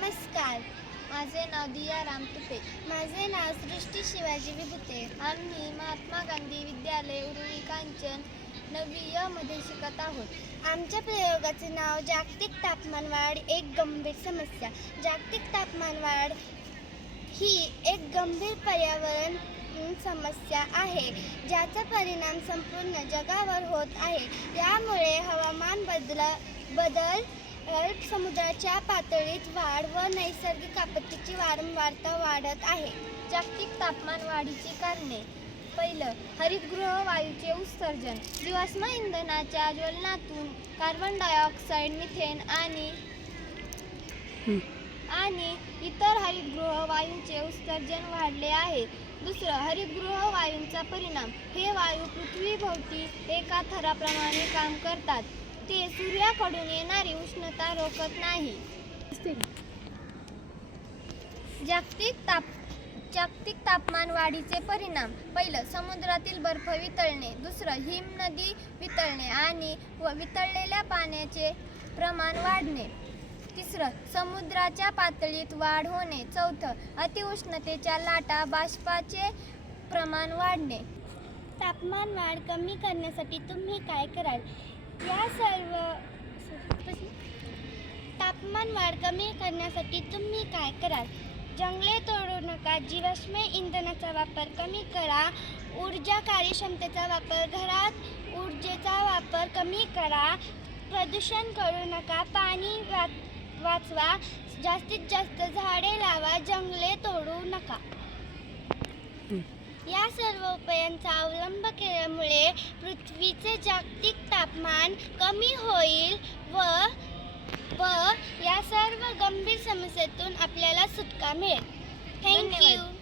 नमस्कार. माझे नाव दिया रामतुपे माझे नाव सृष्टी शिवाजी विभुते. आम्ही महात्मा गांधी विद्यालय उर्वी कांचन नववी शिकत आहोत. आमच्या प्रयोगाचे नाव जागतिक तापमानवाढ एक गंभीर समस्या. जागतिक तापमानवाढ ही एक गंभीर पर्यावरण समस्या आहे ज्याचा परिणाम संपूर्ण जगावर होत आहे. यामुळे हवामान बदल बदल अ, समुद्राच्या पातळीत वाढ व नैसर्गिक आपत्तीची वारंवारता वाढत आहे. जागतिक तापमान वाढीची कारणे. पहिलं हरितगृह वायूचे उत्सर्जन. जीवाश्म इंधनाच्या ज्वलनातून कार्बन डायऑक्साईड मिथेन आणि आणि इतर हरितगृह वायूंचे उत्सर्जन वाढले आहे. दुसरं हरितगृह वायूंचा परिणाम. हे वायू पृथ्वीभोवती एका थराप्रमाणे काम करतात. ते सूर्याकडून येणारी उष्णता रोखत नाही. जागतिक ताप जागतिक तापमान वाढीचे परिणाम. पहिलं समुद्रातील बर्फ वितळणे. दुसरं हिमनदी वितळणे आणि व वितळलेल्या पाण्याचे प्रमाण वाढणे. तिसरं समुद्राच्या पातळीत वाढ होणे. चौथं अतिउष्णतेच्या लाटा बाष्पाचे प्रमाण वाढणे. तापमान वाढ कमी करण्यासाठी तुम्ही काय कराल? या सर्व तापमान वाढ कमी करण्यासाठी तुम्ही काय कराल? जंगले तोडू नका जीवाश्म इंधनाचा वापर कमी करा ऊर्जा कार्यक्षमतेचा वापर घरात ऊर्जेचा वापर कमी करा प्रदूषण करू नका पाणी वा वाचवा जास्तीत जास्त झाडे लावा जंगले तोडू नका. सर्व उपायांचा अवलंब केल्यामुळे पृथ्वीचे जागतिक तापमान कमी होईल व व या सर्व गंभीर समस्येतून आपल्याला सुटका मिळेल. थँक्यू